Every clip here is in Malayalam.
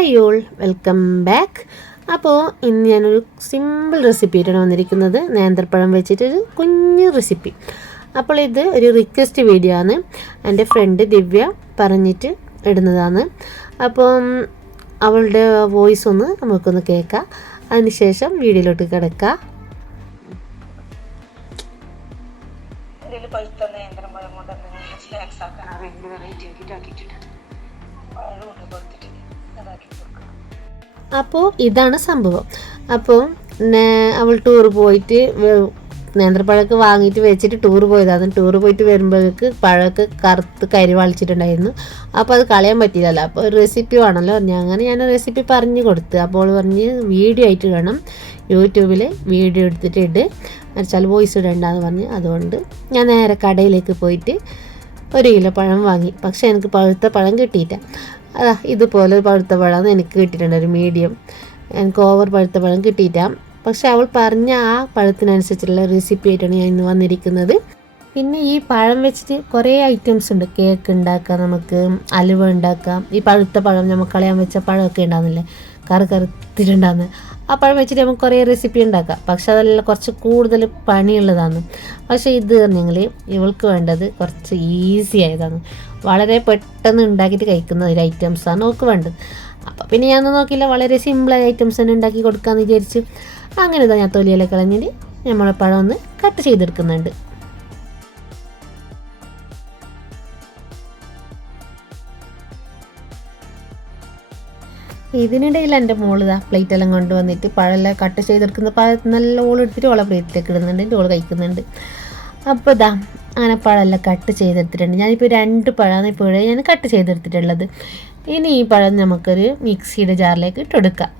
ഹായ് ഓൾ വെൽക്കം ബാക്ക് അപ്പോൾ ഇന്ന് ഞാനൊരു സിമ്പിൾ റെസിപ്പി ആയിട്ടാണ് വന്നിരിക്കുന്നത്. നേന്ത്രപ്പഴം വെച്ചിട്ടൊരു കുഞ്ഞു റെസിപ്പി അപ്പോൾ ഇത് ഒരു റിക്വസ്റ്റ് വീഡിയോ ആണ്. എന്റെ ഫ്രണ്ട് ദിവ്യ പറഞ്ഞിട്ട് ഇടുന്നതാണ്. അപ്പം അവളുടെ വോയിസ് ഒന്ന് നമുക്കൊന്ന് കേൾക്കാം. അതിനുശേഷം വീഡിയോയിലോട്ട് കിടക്കാം. പഴുത്ത നേന്ത്രപ്പഴം കൊണ്ട് എന്തെങ്കിലും സ്നാക്സ് ആക്കാൻ വെറൈറ്റി ആക്കിയിട്ട് ആക്കിയിട്ടുണ്ട് അപ്പോൾ ഇതാണ് സംഭവം. അപ്പോൾ അവൾ ടൂർ പോയിട്ട് നേന്ത്രപ്പഴമൊക്കെ വാങ്ങിയിട്ട് വെച്ചിട്ട് ടൂർ പോയതാണ് ടൂർ പോയിട്ട് വരുമ്പോഴേക്ക് പഴമൊക്കെ കറുത്ത് കരിവാളിച്ചിട്ടുണ്ടായിരുന്നു അപ്പോൾ അത് കളയാൻ പറ്റിയില്ലല്ലോ. അപ്പോൾ ഒരു റെസിപ്പി വേണമല്ലോ അങ്ങനെ ഞാൻ റെസിപ്പി പറഞ്ഞു കൊടുത്തു. അപ്പോൾ പറഞ്ഞ് വീഡിയോ ആയിട്ട് വേണം. യൂട്യൂബിൽ വീഡിയോ എടുത്തിട്ട് ഇട്. മറിച്ചാൽ വോയിസ് ഇടണ്ടെന്ന് പറഞ്ഞ്. അതുകൊണ്ട് ഞാൻ നേരെ കടയിലേക്ക് പോയിട്ട് ഒരു കിലോ പഴം വാങ്ങി. പക്ഷെ എനിക്ക് പഴുത്ത പഴം കിട്ടിയില്ല. അതാ ഇതുപോലെ ഒരു പഴുത്ത പഴം എനിക്ക് കിട്ടിയിട്ടുണ്ട് ഒരു മീഡിയം എനിക്ക് ഓവർ പഴുത്ത പഴം കിട്ടിയില്ല. പക്ഷെ അവൾ പറഞ്ഞ ആ പഴത്തിനനുസരിച്ചുള്ള റെസിപ്പി ആയിട്ടാണ് ഞാൻ ഇന്ന് വന്നിരിക്കുന്നത്. പിന്നെ ഈ പഴം വെച്ചിട്ട് കുറേ ഐറ്റംസ് ഉണ്ട്. കേക്ക് ഉണ്ടാക്കാം നമുക്ക് അലുവ ഉണ്ടാക്കാം. ഈ പഴുത്ത പഴം നമുക്ക് കളയാൻ വെച്ച പഴമൊക്കെ ഉണ്ടാകുന്നില്ലേ കറ കറുത്തിട്ടുണ്ടാകുന്നത് ആ പഴം വെച്ചിട്ട് നമുക്ക് കുറേ റെസിപ്പി ഉണ്ടാക്കാം. പക്ഷെ അതെല്ലാം കുറച്ച് കൂടുതൽ പണിയുള്ളതാണ്. പക്ഷേ ഇത് നിങ്ങൾ ഇവൾക്ക് വേണ്ടത് കുറച്ച് ഈസി ആയതാണ്. വളരെ പെട്ടെന്ന് ഉണ്ടാക്കിയിട്ട് കഴിക്കുന്ന ഒരു ഐറ്റംസാണ് നമുക്ക് വേണ്ടത്. അപ്പോൾ പിന്നെ ഞാൻ നോക്കിയില്ല വളരെ സിമ്പിളായ ഐറ്റംസ് തന്നെ ഉണ്ടാക്കി കൊടുക്കാമെന്ന് വിചാരിച്ച് അങ്ങനെ ഇതാ ഞാൻ തൊലിയില കളഞ്ഞിട്ട് നമ്മളെ പഴം ഒന്ന് കട്ട് ചെയ്തെടുക്കുന്നുണ്ട്. ഇതിനിടയിൽ എന്റെ മോൾ ഇതാ പ്ലേറ്റ് എല്ലാം കൊണ്ടുവന്നിട്ട് പഴമെല്ലാം കട്ട് ചെയ്തെടുക്കുന്ന പഴം നല്ല ഓൾ എടുത്തിട്ട് ഓളെ പ്ലേറ്റിലേക്ക് ഇടുന്നുണ്ട് എന്റെ ഓൾ കഴിക്കുന്നുണ്ട്. അപ്പോൾ ഇതാ അങ്ങനെ പഴമെല്ലാം കട്ട് ചെയ്തെടുത്തിട്ടുണ്ട്. ഞാനിപ്പോൾ രണ്ട് പഴമാണ് ഇപ്പോഴേ ഞാൻ കട്ട് ചെയ്തെടുത്തിട്ടുള്ളത്. ഇനി ഈ പഴം നമുക്കൊരു മിക്സിയുടെ ജാറിലേക്ക് ഇട്ടെടുക്കാം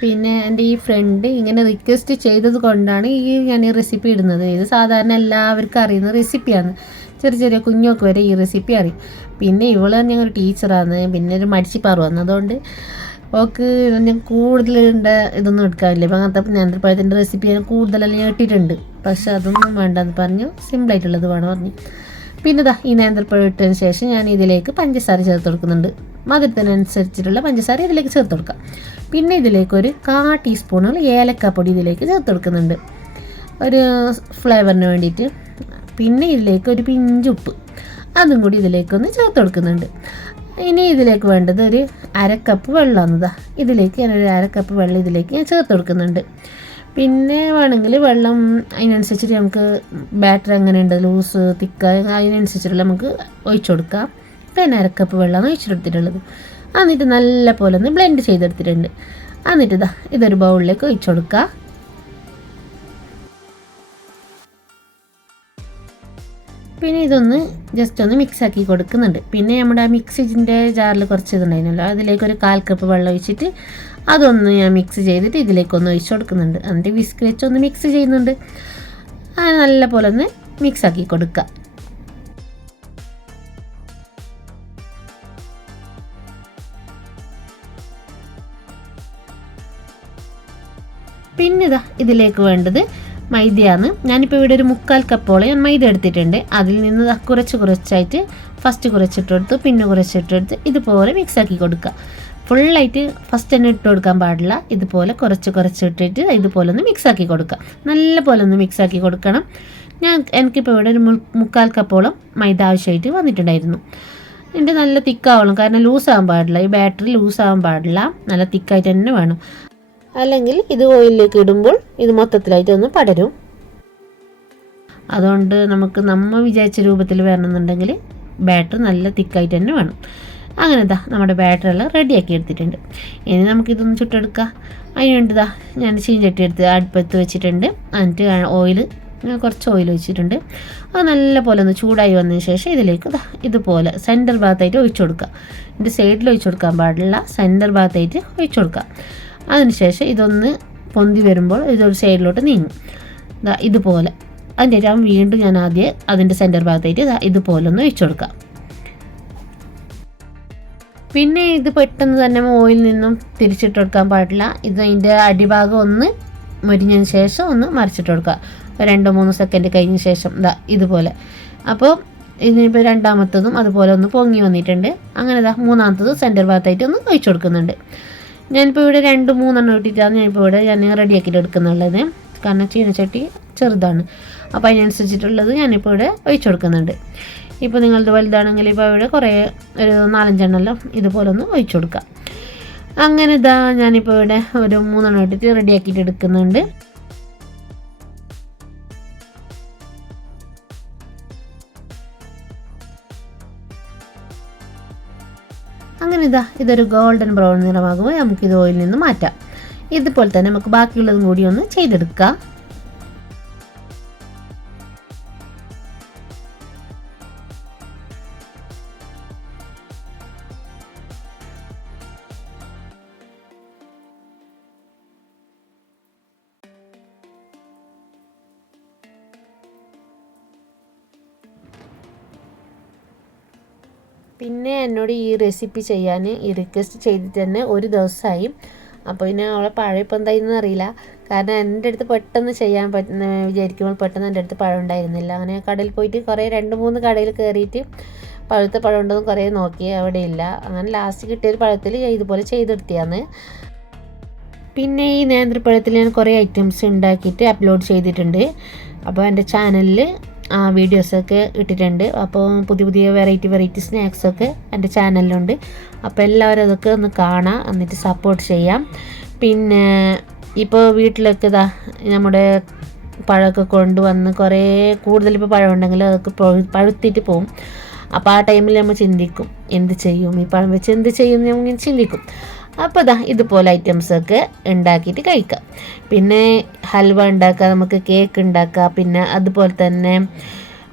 പിന്നെ എന്റെ ഈ ഫ്രണ്ട് ഇങ്ങനെ റിക്വസ്റ്റ് ചെയ്തത് കൊണ്ടാണ് ഈ ഞാൻ ഈ റെസിപ്പി ഇടുന്നത്. ഇത് സാധാരണ എല്ലാവർക്കും അറിയുന്ന റെസിപ്പിയാണ് ചെറിയ ചെറിയ കുഞ്ഞൊക്കെ വരെ ഈ റെസിപ്പി അറിയും. പിന്നെ ഇവൾ തന്നെ ഒരു ടീച്ചറാണ് പിന്നെ ഒരു മടിച്ച് മടിച്ചിപ്പാറുവാണ് അതുകൊണ്ട് ഓക്ക് ഞാൻ കൂടുതൽ ഇതൊന്നും എടുക്കാറില്ല. ഇപ്പം അങ്ങനത്തെ നേന്ത്രപ്പഴത്തിന്റെ റെസിപ്പി ഞാൻ കൂടുതലെല്ലാം ഞാൻ ഇട്ടിട്ടുണ്ട് പക്ഷെ അതൊന്നും വേണ്ടെന്ന് പറഞ്ഞു. സിമ്പിളായിട്ടുള്ളത് വേണം പറഞ്ഞു. പിന്നെ ഇതാ ഈ നേന്ത്രപ്പഴം ഇട്ടതിന് ശേഷം ഞാൻ ഇതിലേക്ക് പഞ്ചസാര ചേർത്ത് കൊടുക്കുന്നുണ്ട്. മധുരത്തിനനുസരിച്ചിട്ടുള്ള പഞ്ചസാര ഇതിലേക്ക് ചേർത്ത് കൊടുക്കാം. പിന്നെ ഇതിലേക്ക് ഒരു കാ ടീസ്പൂണുകൾ ഏലക്കാപ്പൊടി ഇതിലേക്ക് ചേർത്ത് കൊടുക്കുന്നുണ്ട്. ഒരു ഫ്ലേവറിന് വേണ്ടിയിട്ട്. പിന്നെ ഇതിലേക്ക് ഒരു പിഞ്ചുപ്പ് അതും കൂടി ഇതിലേക്കൊന്ന് ചേർത്ത് കൊടുക്കുന്നുണ്ട്. ഇനി ഇതിലേക്ക് വേണ്ടത് ഒരു അരക്കപ്പ് വെള്ളം എന്നതാണ് ഇതിലേക്ക് ഞാനൊരു അരക്കപ്പ് വെള്ളം ഇതിലേക്ക് ഞാൻ ചേർത്ത് കൊടുക്കുന്നുണ്ട്. പിന്നെ വേണമെങ്കിൽ വെള്ളം അതിനനുസരിച്ചിട്ട് നമുക്ക് ബാറ്റർ എങ്ങനെയുണ്ട് ലൂസ് തിക്ക അതിനനുസരിച്ചിട്ടുള്ള നമുക്ക് ഒഴിച്ചു കൊടുക്കാം. പിന്നെ അരക്കപ്പ് വെള്ളമാണ് ഒഴിച്ചെടുത്തിട്ടുള്ളത്. എന്നിട്ട് നല്ല പോലെ ഒന്ന് ബ്ലെൻഡ് ചെയ്തെടുത്തിട്ടുണ്ട്. എന്നിട്ട് ഇതാ ഇതൊരു ബൗളിലേക്ക് ഒഴിച്ചു കൊടുക്കുക പിന്നെ ഇതൊന്ന് ജസ്റ്റ് ഒന്ന് മിക്സ് ആക്കി കൊടുക്കുന്നുണ്ട്. പിന്നെ നമ്മുടെ ആ മിക്സിന്റെ ജാറിൽ കുറച്ച് ഇതുണ്ടായിരുന്നല്ലോ അതിലേക്ക് ഒരു കാൽ കപ്പ് വെള്ളം ഒഴിച്ചിട്ട് അതൊന്ന് ഞാൻ മിക്സ് ചെയ്തിട്ട് ഇതിലേക്കൊന്ന് ഒഴിച്ചു കൊടുക്കുന്നുണ്ട്. എന്നിട്ട് വിസ്ക് വെച്ച് ഒന്ന് മിക്സ് ചെയ്യുന്നുണ്ട്. നല്ല പോലെ ഒന്ന് മിക്സ് ആക്കി കൊടുക്കുക പിന്നെ ഇതാ ഇതിലേക്ക് വേണ്ടത് മൈദയാണ്. ഞാനിപ്പോൾ ഇവിടെ ഒരു മുക്കാൽ കപ്പോളം ഞാൻ മൈദ എടുത്തിട്ടുണ്ട്. അതിൽ നിന്ന് കുറച്ച് കുറച്ചായിട്ട് ഫസ്റ്റ് കുറച്ചിട്ടെടുത്ത് പിന്നെ കുറച്ചിട്ടെടുത്ത് ഇതുപോലെ മിക്സ് ആക്കി കൊടുക്കുക. ഫുള്ളായിട്ട് ഫസ്റ്റ് തന്നെ ഇട്ട് കൊടുക്കാൻ പാടില്ല. ഇതുപോലെ കുറച്ച് കുറച്ച് ഇട്ടിട്ട് ഇതുപോലെ ഒന്ന് മിക്സ് ആക്കി കൊടുക്കുക. നല്ല പോലെ ഒന്ന് മിക്സ് ആക്കി കൊടുക്കണം. ഞാൻ എനിക്കിപ്പോൾ ഇവിടെ ഒരു മുക്കാൽ കപ്പോളം മൈദ ആവശ്യമായിട്ട് വന്നിട്ടുണ്ടായിരുന്നു. എന്റെ നല്ല തിക്കാവണം കാരണം ലൂസ് ആവാൻ പാടില്ല. ഈ ബാറ്ററി ലൂസ് ആവാൻ പാടില്ല. നല്ല തിക്കായിട്ട് തന്നെ വേണം. അല്ലെങ്കിൽ ഇത് ഓയിലിലേക്ക് ഇടുമ്പോൾ ഇത് മൊത്തത്തിലായിട്ട് ഒന്ന് പടരും. അതുകൊണ്ട് നമുക്ക് നമ്മൾ വിചാരിച്ച രൂപത്തിൽ വരണമെന്നുണ്ടെങ്കിൽ ബാറ്റർ നല്ല തിക്കായിട്ട് തന്നെ വേണം. അങ്ങനെ ഇതാ നമ്മുടെ ബാറ്ററി എല്ലാം റെഡിയാക്കി എടുത്തിട്ടുണ്ട്. ഇനി നമുക്കിതൊന്ന് ചുട്ടെടുക്കാം. അതിന് വേണ്ടിതാ ഞാൻ ചീഞ്ചട്ടി എടുത്ത് അടുപ്പത്ത് വെച്ചിട്ടുണ്ട്. എന്നിട്ട് ഓയിൽ കുറച്ച് ഓയിൽ വെച്ചിട്ടുണ്ട് അത് നല്ല പോലെ ഒന്ന് ചൂടായി വന്നതിന് ശേഷം ഇതിലേക്ക് ദാ ഇതുപോലെ സെന്റർ ഭാഗത്തായിട്ട് ഒഴിച്ചു കൊടുക്കുക ഇതിന്റെ സൈഡിൽ ഒഴിച്ചു കൊടുക്കാൻ പാടില്ല. സെന്റർ ഭാഗത്തായിട്ട് ഒഴിച്ചു കൊടുക്കുക അതിനുശേഷം ഇതൊന്ന് പൊന്തി വരുമ്പോൾ ഇതൊരു സൈഡിലോട്ട് നീങ്ങും. ഇതുപോലെ. അതിന്റെ ഞാൻ വീണ്ടും ഞാൻ ആദ്യം അതിന്റെ സെന്റർ ഭാഗത്തായിട്ട് ഇതുപോലെ ഒന്ന് വെച്ചു കൊടുക്കാം. പിന്നെ ഇത് പെട്ടെന്ന് തന്നെ ഓയിൽ നിന്നും തിരിച്ചിട്ട് കൊടുക്കാൻ പാടില്ല. ഇത് അതിന്റെ അടിഭാഗം ഒന്ന് മുരിഞ്ഞതിന് ശേഷം ഒന്ന് മറിച്ചിട്ട് കൊടുക്കുക. രണ്ടോ മൂന്നോ സെക്കൻഡ് കഴിഞ്ഞ ശേഷം ഇതാ ഇതുപോലെ. അപ്പോൾ ഇതിനിപ്പോൾ രണ്ടാമത്തതും അതുപോലെ ഒന്ന് പൊങ്ങി വന്നിട്ടുണ്ട്. അങ്ങനെ ഇതാ മൂന്നാമത്തത് സെന്റർ ഭാഗത്തായിട്ട് ഒന്ന് ഒഴിച്ചു കൊടുക്കുന്നുണ്ട്. ഞാനിപ്പോൾ ഇവിടെ രണ്ട് മൂന്നെണ്ണം ഇട്ടിട്ടാണ് ഞാനിപ്പോൾ ഇവിടെ ഞാൻ റെഡിയാക്കിയിട്ട് എടുക്കുന്നുള്ളത്. കാരണം ചീനച്ചട്ടി ചെറുതാണ്. അപ്പോൾ അതിനനുസരിച്ചിട്ടുള്ളത് ഞാനിപ്പോൾ ഇവിടെ ഒഴിച്ചു കൊടുക്കുന്നുണ്ട്. ഇപ്പോൾ നിങ്ങളത് വലുതാണെങ്കിൽ ഇപ്പോൾ ഇവിടെ കുറേ ഒരു നാലഞ്ചെണ്ണെല്ലാം ഇതുപോലെ ഒന്ന് ഒഴിച്ചു കൊടുക്കാം. അങ്ങനെ ഇതാ ഞാനിപ്പോൾ ഇവിടെ ഒരു മൂന്നെണ്ണം ഇട്ടിട്ട് റെഡിയാക്കിയിട്ട് എടുക്കുന്നുണ്ട്. ഇതാ ഇതൊരു ഗോൾഡൻ ബ്രൗൺ നിറമാകുമ്പോൾ നമുക്കിത് ഓയിൽ നിന്ന് മാറ്റാം. ഇതുപോലെ തന്നെ നമുക്ക് ബാക്കിയുള്ളതും കൂടി ഒന്ന് ചെയ്തെടുക്കാം. പിന്നെ എന്നോട് ഈ റെസിപ്പി ചെയ്യാൻ ഈ റിക്വസ്റ്റ് ചെയ്തിട്ട് തന്നെ ഒരു ദിവസമായി. അപ്പോൾ പിന്നെ അവളെ പഴം ഇപ്പം എന്തായെന്ന് അറിയില്ല. കാരണം എന്റെ അടുത്ത് പെട്ടെന്ന് ചെയ്യാൻ പറ്റുന്ന വിചാരിക്കുമ്പോൾ പെട്ടെന്ന് എന്റെ അടുത്ത് പഴം ഉണ്ടായിരുന്നില്ല. അങ്ങനെ കടയിൽ പോയിട്ട് കുറേ രണ്ട് മൂന്ന് കടയിൽ കയറിയിട്ട് പഴുത്ത പഴം ഉണ്ടെന്ന് കുറേ നോക്കി. അവിടെ ഇല്ല. അങ്ങനെ ലാസ്റ്റ് കിട്ടിയൊരു പഴത്തിൽ ഇതുപോലെ ചെയ്തെടുത്തിയാണ് പിന്നെ ഈ നേന്ത്രപ്പഴത്തിൽ ഞാൻ കുറേ ഐറ്റംസ് ഉണ്ടാക്കിയിട്ട് അപ്ലോഡ് ചെയ്തിട്ടുണ്ട്. അപ്പോൾ എന്റെ ചാനലിൽ വീഡിയോസൊക്കെ ഇട്ടിട്ടുണ്ട്. അപ്പോൾ പുതിയ പുതിയ വെറൈറ്റി വെറൈറ്റി സ്നാക്സൊക്കെ എന്റെ ചാനലിലുണ്ട് അപ്പോൾ എല്ലാവരും അതൊക്കെ ഒന്ന് കാണാം എന്നിട്ട് സപ്പോർട്ട് ചെയ്യാം. പിന്നെ ഇപ്പോൾ വീട്ടിലൊക്കെ ഇതാ നമ്മുടെ പഴമൊക്കെ കൊണ്ടുവന്ന് കുറേ കൂടുതൽ ഇപ്പോൾ പഴം ഉണ്ടെങ്കിൽ അതൊക്കെ പഴുത്തിട്ട് പോകും അപ്പോൾ ആ ടൈമിൽ നമ്മൾ ചിന്തിക്കും എന്ത് ചെയ്യും? ഈ പഴം വെച്ച് എന്ത് ചെയ്യും നമ്മൾ ചിന്തിക്കും. അപ്പോൾ ഇതാ ഇതുപോലെ ഐറ്റംസൊക്കെ ഉണ്ടാക്കിയിട്ട് കഴിക്കാം. പിന്നെ ഹൽവ ഉണ്ടാക്കാം നമുക്ക് കേക്ക് ഉണ്ടാക്കാം പിന്നെ അതുപോലെ തന്നെ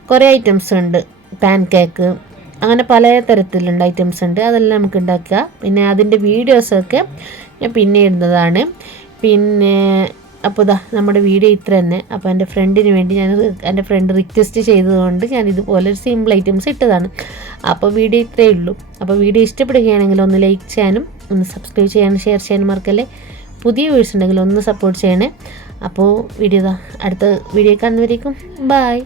കുറേ ഐറ്റംസ് ഉണ്ട്. പാൻ കേക്ക് അങ്ങനെ പല തരത്തിലുള്ള ഐറ്റംസ് ഉണ്ട്. അതെല്ലാം നമുക്ക് ഉണ്ടാക്കുക. പിന്നെ അതിന്റെ വീഡിയോസൊക്കെ ഞാൻ പിന്നെ ഇടുന്നതാണ്. പിന്നെ അപ്പോൾ ഇതാ നമ്മുടെ വീഡിയോ ഇത്ര തന്നെ. അപ്പോൾ എന്റെ ഫ്രണ്ടിന് വേണ്ടി ഞാൻ എന്റെ ഫ്രണ്ട് റിക്വസ്റ്റ് ചെയ്തതുകൊണ്ട് ഞാൻ ഇതുപോലെ ഒരു സിമ്പിൾ ഐറ്റംസ് ഇട്ടതാണ്. അപ്പോൾ വീഡിയോ ഇത്രയേ ഉള്ളൂ. അപ്പോൾ വീഡിയോ ഇഷ്ടപ്പെടുകയാണെങ്കിൽ ഒന്ന് ലൈക്ക് ചെയ്യാനും ഒന്ന് സബ്സ്ക്രൈബ് ചെയ്യാനും ഷെയർ ചെയ്യാനും മറക്കല്ലേ? പുതിയ വ്യൂസ് ഉണ്ടെങ്കിൽ ഒന്ന് സപ്പോർട്ട് ചെയ്യണേ. അപ്പോൾ വീഡിയോ അടുത്ത വീഡിയോ കാണുന്നവരേക്കും ബായ്